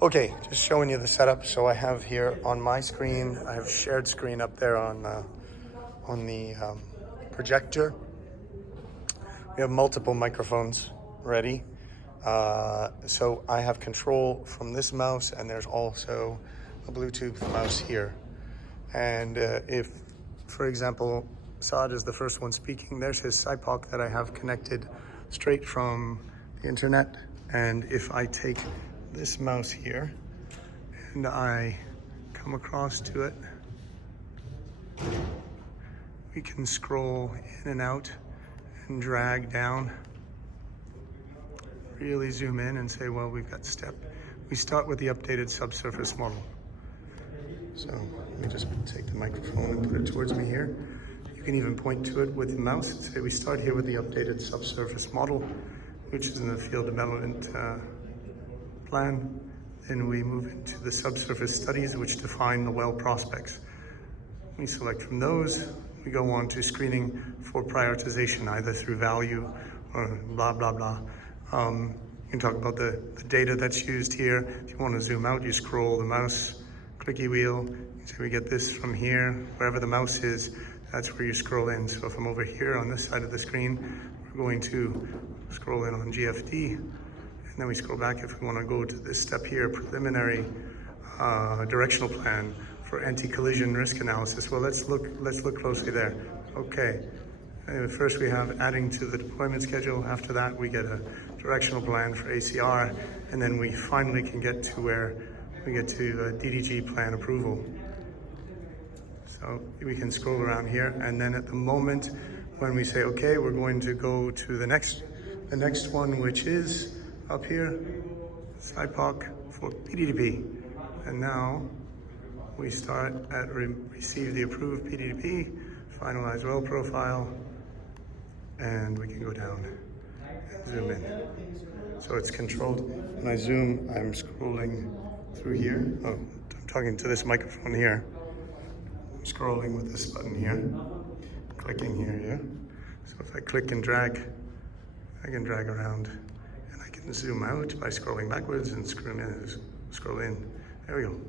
Okay, just showing you the setup. So I have here on my screen, I have shared screen up there on the projector. We have multiple microphones ready. So I have control from this mouse, and there's also a Bluetooth mouse here. And if, for example, Saad is the first one speaking, there's his SIPOC that I have connected straight from the internet. And if I take this mouse here and I come across to it, we can scroll in and out and drag down, really zoom in and say, well, we've got step. We start with the updated subsurface model. So let me just take the microphone and put it towards me here. You can even point to it with the mouse and say we start here with the updated subsurface model, which is in the field development plan. Then we move into the subsurface studies, which define the well prospects. We select from those. We go on to screening for prioritization, either through value or blah, blah, blah. You can talk about the data that's used here. If you want to zoom out, you scroll the mouse, clicky wheel. So we get this from here. Wherever the mouse is, that's where you scroll in. So if I'm over here on this side of the screen, we're going to scroll in on GFD. And then we scroll back if we want to go to this step here, preliminary directional plan for anti-collision risk analysis. Well, let's look closely there. Okay. First we have adding to the deployment schedule. After that, we get a directional plan for ACR. And then we finally can get to where we get to DDG plan approval. So we can scroll around here. And then at the moment when we say, okay, we're going to go to the next one, which is up here, SIPOC for PDDP. And now we start at receive the approved PDDP, finalize well profile, and we can go down and zoom in. So it's controlled. When I zoom, I'm scrolling through here. Oh, I'm talking to this microphone here. I'm scrolling with this button here, clicking here, yeah? So if I click and drag, I can drag around, and I can zoom out by scrolling backwards and scroll in. There we go.